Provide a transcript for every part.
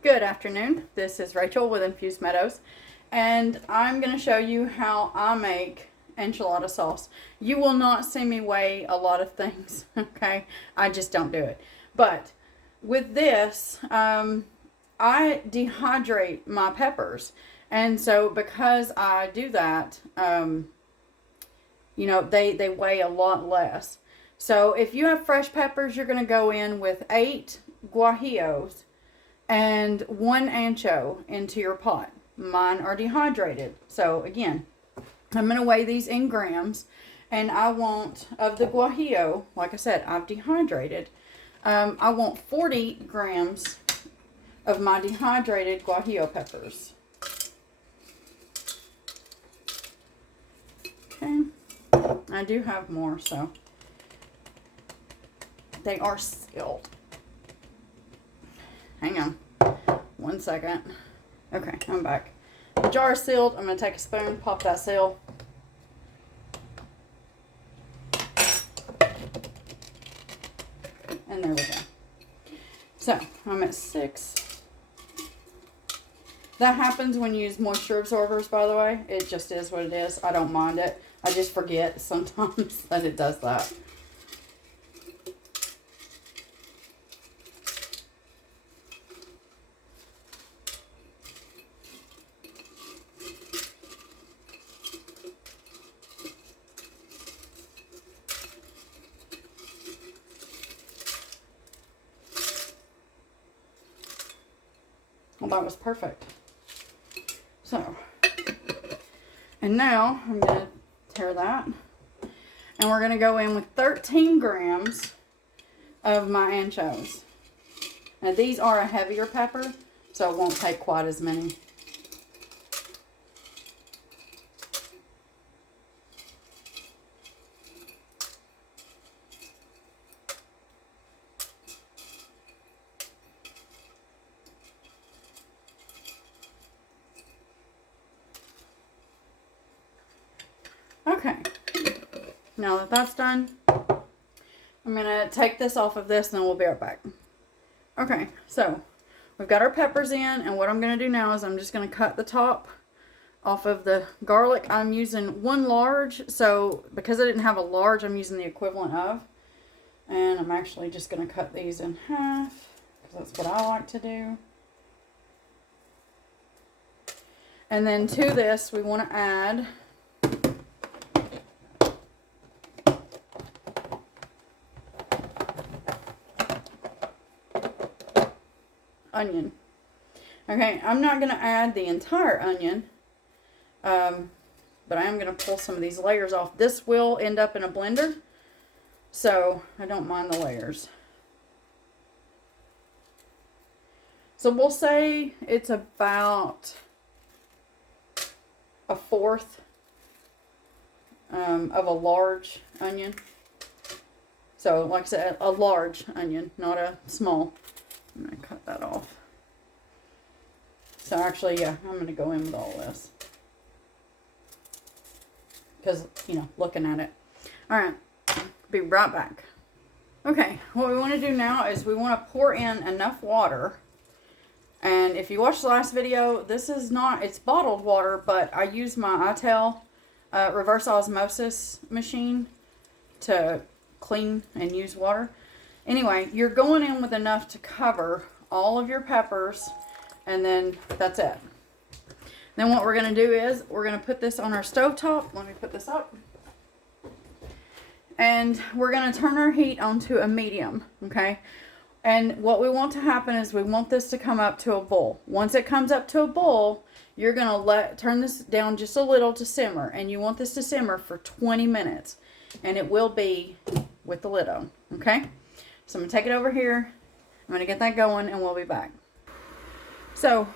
Good afternoon. This is Rachel with Infused Meadows, and I'm going to show you how I make enchilada sauce. You will not see me weigh a lot of things, okay? I just don't do it. But with this, I dehydrate my peppers, and so because I do that, they weigh a lot less. So if you have fresh peppers, you're going to go in with 8 guajillos and 1 ancho into your pot. Mine are dehydrated. So again, I'm going to weigh these in grams, and I want, of the guajillo, like I said, I've dehydrated. I want 40 grams of my dehydrated guajillo peppers. Okay. I do have more, so they are sealed. Hang on 1 second. Okay, I'm back. The jar is sealed. I'm going to take a spoon, pop that seal. And there we go. So, I'm at 6. That happens when you use moisture absorbers, by the way. It just is what it is. I don't mind it. I just forget sometimes that it does that. Well, that was perfect. So, and now I'm going to tear that. And we're going to go in with 13 grams of my anchos. Now, these are a heavier pepper, so it won't take quite as many. Okay, now that that's done, I'm going to take this off of this and then we'll be right back. Okay, so we've got our peppers in, and what I'm going to do now is I'm just going to cut the top off of the garlic. I'm using 1 large, so because I didn't have a large, I'm using the equivalent of. And I'm actually just going to cut these in half, because that's what I like to do. And then to this, we want to add onion. Okay, I'm not going to add the entire onion, but I am going to pull some of these layers off. This will end up in a blender, so I don't mind the layers. So we'll say it's about 1/4 of a large onion. So like I said, a large onion, not a small. I'm going to cut that off. So actually, yeah, I'm going to go in with all this. Because, looking at it. Alright, be right back. Okay, what we want to do now is we want to pour in enough water. And if you watched the last video, this is not, it's bottled water, but I use my ITEL reverse osmosis machine to clean and use water. Anyway, you're going in with enough to cover all of your peppers, and then that's it. Then what we're going to do is we're going to put this on our stovetop. Let me put this up. And we're going to turn our heat onto a medium, okay? And what we want to happen is we want this to come up to a boil. Once it comes up to a boil, you're going to turn this down just a little to simmer, and you want this to simmer for 20 minutes. And it will be with the lid on, okay? So I'm going to take it over here. I'm going to get that going, and we'll be back. So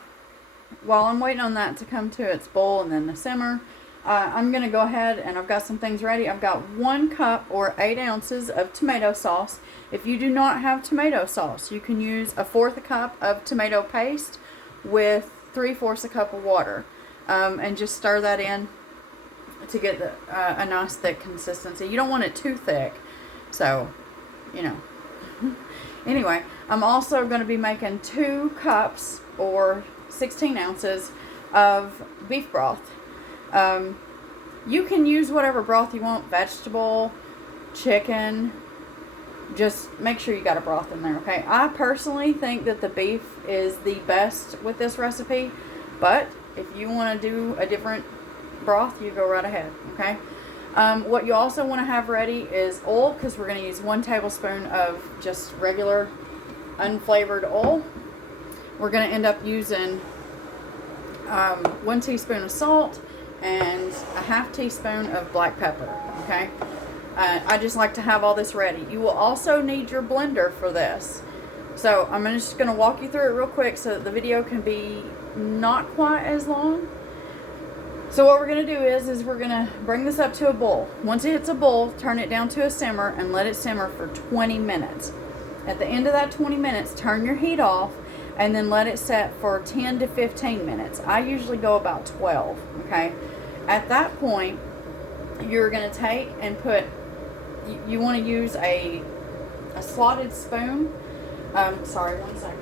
while I'm waiting on that to come to its boil and then the simmer, I'm going to go ahead, and I've got some things ready. I've got 1 cup or 8 ounces of tomato sauce. If you do not have tomato sauce, you can use 1/4 cup of tomato paste with 3/4 cup of water. And just stir that in to get a nice thick consistency. You don't want it too thick, so, Anyway, I'm also going to be making 2 cups or 16 ounces of beef broth. You can use whatever broth you want, vegetable, chicken. Just make sure you got a broth in there, okay? I personally think that the beef is the best with this recipe, but if you want to do a different broth, you go right ahead, okay? What you also want to have ready is oil, because we're going to use 1 tablespoon of just regular unflavored oil. We're going to end up using 1 teaspoon of salt and a ½ teaspoon of black pepper, okay? I just like to have all this ready. You will also need your blender for this. So I'm just going to walk you through it real quick so that the video can be not quite as long. So what we're going to do is we're going to bring this up to a boil. Once it hits a boil, turn it down to a simmer and let it simmer for 20 minutes. At the end of that 20 minutes, turn your heat off and then let it set for 10 to 15 minutes. I usually go about 12, okay? At that point, you're going to take and put, you want to use a slotted spoon. Sorry, 1 second.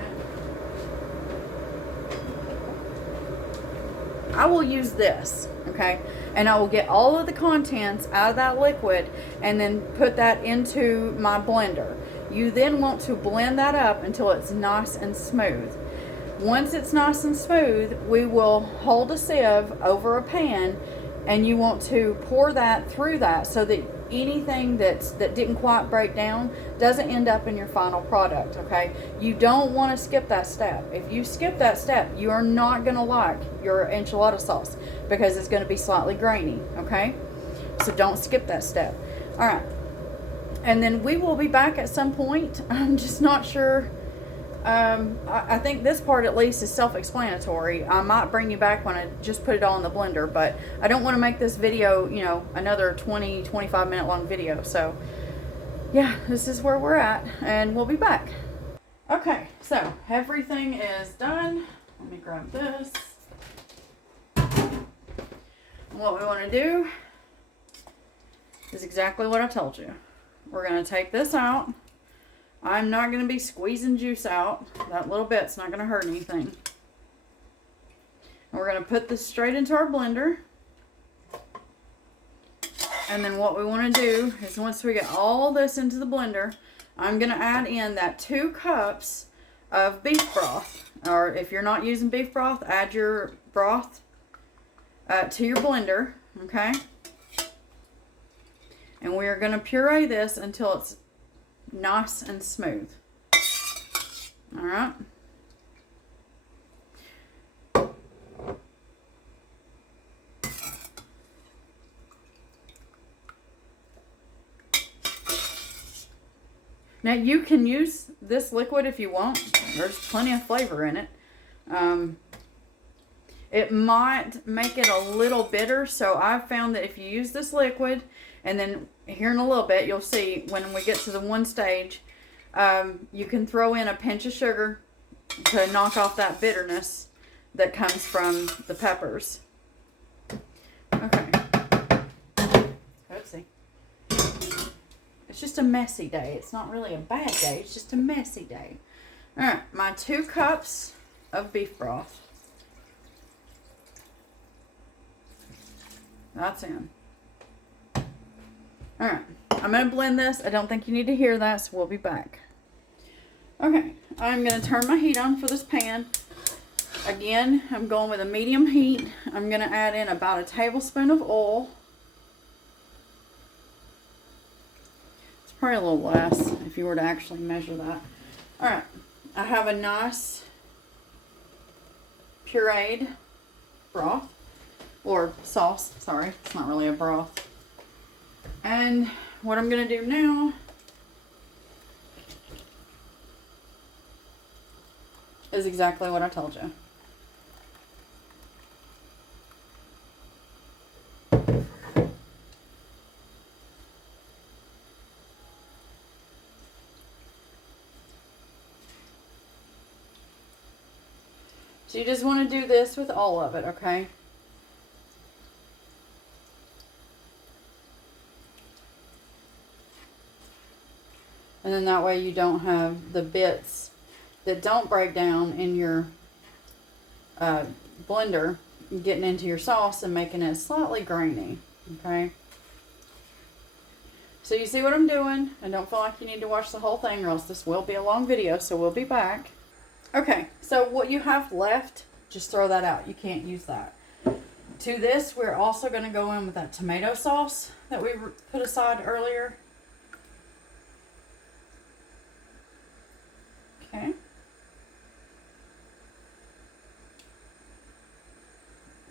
I will use this, okay? And I will get all of the contents out of that liquid and then put that into my blender. You then want to blend that up until it's nice and smooth. Once it's nice and smooth, we will hold a sieve over a pan and you want to pour that through that so that anything that didn't quite break down doesn't end up in your final product, okay? You don't want to skip that step. If you skip that step, you are not going to like your enchilada sauce because it's going to be slightly grainy, okay? So don't skip that step. All right. And then we will be back at some point. I'm just not sure. I think this part at least is self-explanatory. I might bring you back when I just put it all in the blender, but I don't want to make this video, you know, another 20-25 minute long video. So yeah, this is where we're at and we'll be back. Okay, so everything is done. Let me grab this. What we want to do is exactly what I told you. We're going to take this out. I'm not going to be squeezing juice out. That little bit's not going to hurt anything. And we're going to put this straight into our blender. And then what we want to do is once we get all this into the blender, I'm going to add in that 2 cups of beef broth. Or if you're not using beef broth, add your broth to your blender. Okay? And we are going to puree this until it's nice and smooth. All right. Now you can use this liquid if you want. There's plenty of flavor in it. It might make it a little bitter, so I've found that if you use this liquid, and then here in a little bit, you'll see when we get to the one stage, you can throw in a pinch of sugar to knock off that bitterness that comes from the peppers. Okay. Oopsie. It's just a messy day. It's not really a bad day. It's just a messy day. All right, my 2 cups of beef broth. That's in. Alright, I'm going to blend this. I don't think you need to hear that, so we'll be back. Okay, I'm going to turn my heat on for this pan. Again, I'm going with a medium heat. I'm going to add in about a tablespoon of oil. It's probably a little less if you were to actually measure that. Alright, I have a nice pureed broth. Or sauce, sorry, it's not really a broth. And what I'm going to do now is exactly what I told you. So you just want to do this with all of it, okay? And then that way you don't have the bits that don't break down in your blender getting into your sauce and making it slightly grainy. Okay. So you see what I'm doing? I don't feel like you need to watch the whole thing or else this will be a long video, so we'll be back. Okay, so what you have left, just throw that out. You can't use that. To this, we're also going to go in with that tomato sauce that we put aside earlier. Okay.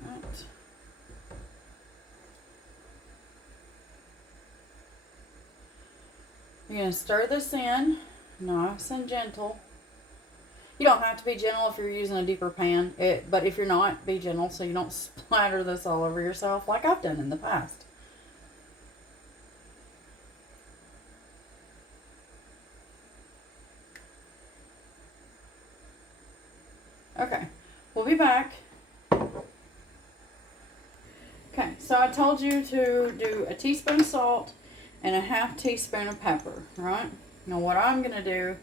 Right. You're going to stir this in, nice and gentle. You don't have to be gentle if you're using a deeper pan, but if you're not, be gentle so you don't splatter this all over yourself like I've done in the past. Okay, we'll be back. Okay, so I told you to do a teaspoon of salt and a half teaspoon of pepper, right? Now what I'm going to do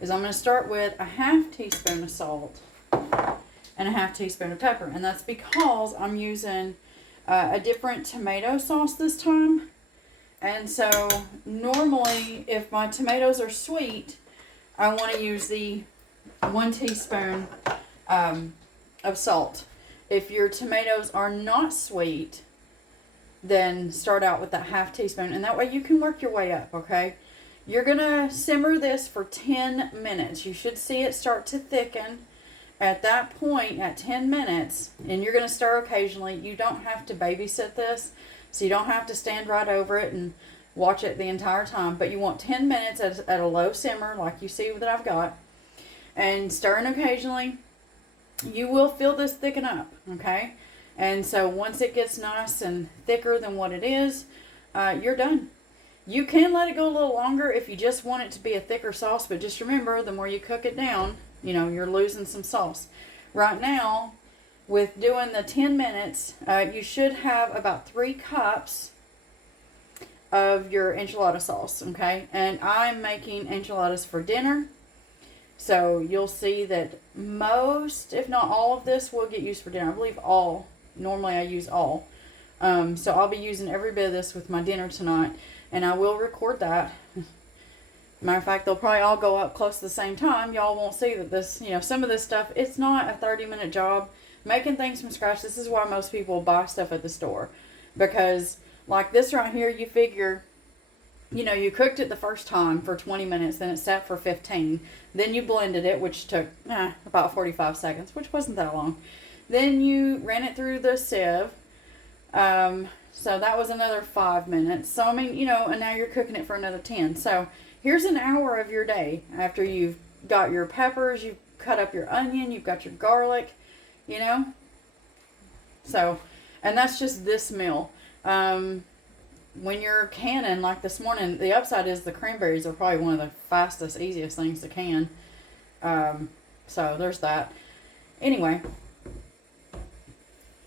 is I'm going to start with a half teaspoon of salt and a half teaspoon of pepper. And that's because I'm using a different tomato sauce this time. And so normally if my tomatoes are sweet, I want to use the 1 teaspoon of salt. If your tomatoes are not sweet, then start out with that half teaspoon. And that way you can work your way up, okay? You're going to simmer this for 10 minutes. You should see it start to thicken. At that point, at 10 minutes, and you're going to stir occasionally. You don't have to babysit this, so you don't have to stand right over it and watch it the entire time. But you want 10 minutes at a low simmer, like you see that I've got. And stirring occasionally, you will feel this thicken up, okay? And so once it gets nice and thicker than what it is, you're done. You can let it go a little longer if you just want it to be a thicker sauce, but just remember, the more you cook it down, you know, you're losing some sauce. Right now, with doing the 10 minutes, you should have about 3 cups of your enchilada sauce, okay? And I'm making enchiladas for dinner, so you'll see that most, if not all of this, will get used for dinner. I believe all. Normally I use all. So I'll be using every bit of this with my dinner tonight. And I will record that. Matter of fact, they'll probably all go up close to the same time. Y'all won't see that this, you know, some of this stuff, it's not a 30-minute job. Making things from scratch, this is why most people buy stuff at the store. Because, like this right here, you figure, you know, you cooked it the first time for 20 minutes, then it sat for 15. Then you blended it, which took about 45 seconds, which wasn't that long. Then you ran it through the sieve. So that was another 5 minutes. So, I mean, you know, and now you're cooking it for another 10. So here's an hour of your day after you've got your peppers, you've cut up your onion, you've got your garlic, you know. So, and that's just this meal. When you're canning, like this morning, the upside is the cranberries are probably one of the fastest, easiest things to can. So there's that. Anyway.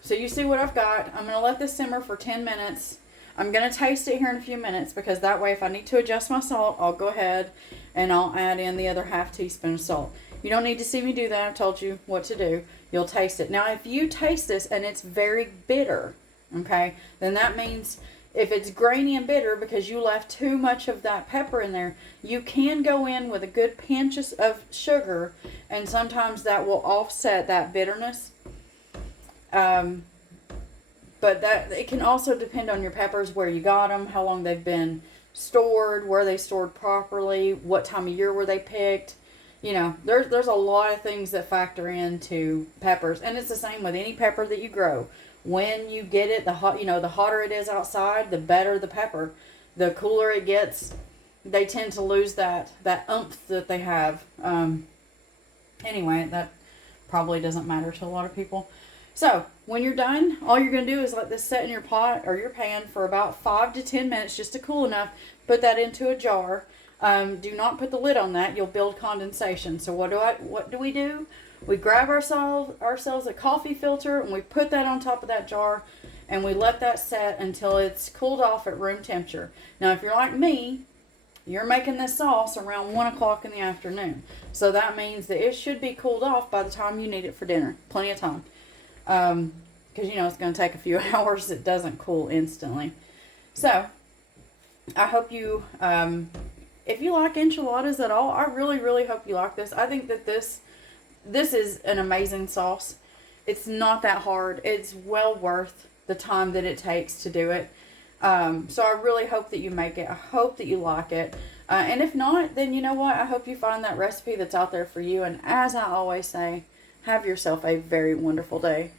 So you see what I've got. I'm going to let this simmer for 10 minutes. I'm going to taste it here in a few minutes because that way if I need to adjust my salt, I'll go ahead and I'll add in the other half teaspoon of salt. You don't need to see me do that. I've told you what to do. You'll taste it. Now if you taste this and it's very bitter, okay, then that means if it's grainy and bitter because you left too much of that pepper in there, you can go in with a good pinch of sugar and sometimes that will offset that bitterness. But that it can also depend on your peppers, where you got them, how long they've been stored, where they stored properly, what time of year were they picked. You know, there's a lot of things that factor into peppers, and it's the same with any pepper that you grow. When you get it, the hotter it is outside, the better the pepper. The cooler it gets, they tend to lose that oomph that they have. Anyway, that probably doesn't matter to a lot of people. So, when you're done, all you're going to do is let this set in your pot or your pan for about 5 to 10 minutes just to cool enough. Put that into a jar. Do not put the lid on that. You'll build condensation. So, what do we do? We grab ourselves a coffee filter and we put that on top of that jar and we let that set until it's cooled off at room temperature. Now, if you're like me You're making this sauce around 1 o'clock in the afternoon. So that means that it should be cooled off by the time you need it for dinner. Plenty of time. Because, it's going to take a few hours. It doesn't cool instantly. So, I hope you, if you like enchiladas at all, I really, really hope you like this. I think that this is an amazing sauce. It's not that hard. It's well worth the time that it takes to do it. So I really hope that you make it. I hope that you like it. And if not, then you know what? I hope you find that recipe that's out there for you. And as I always say, have yourself a very wonderful day.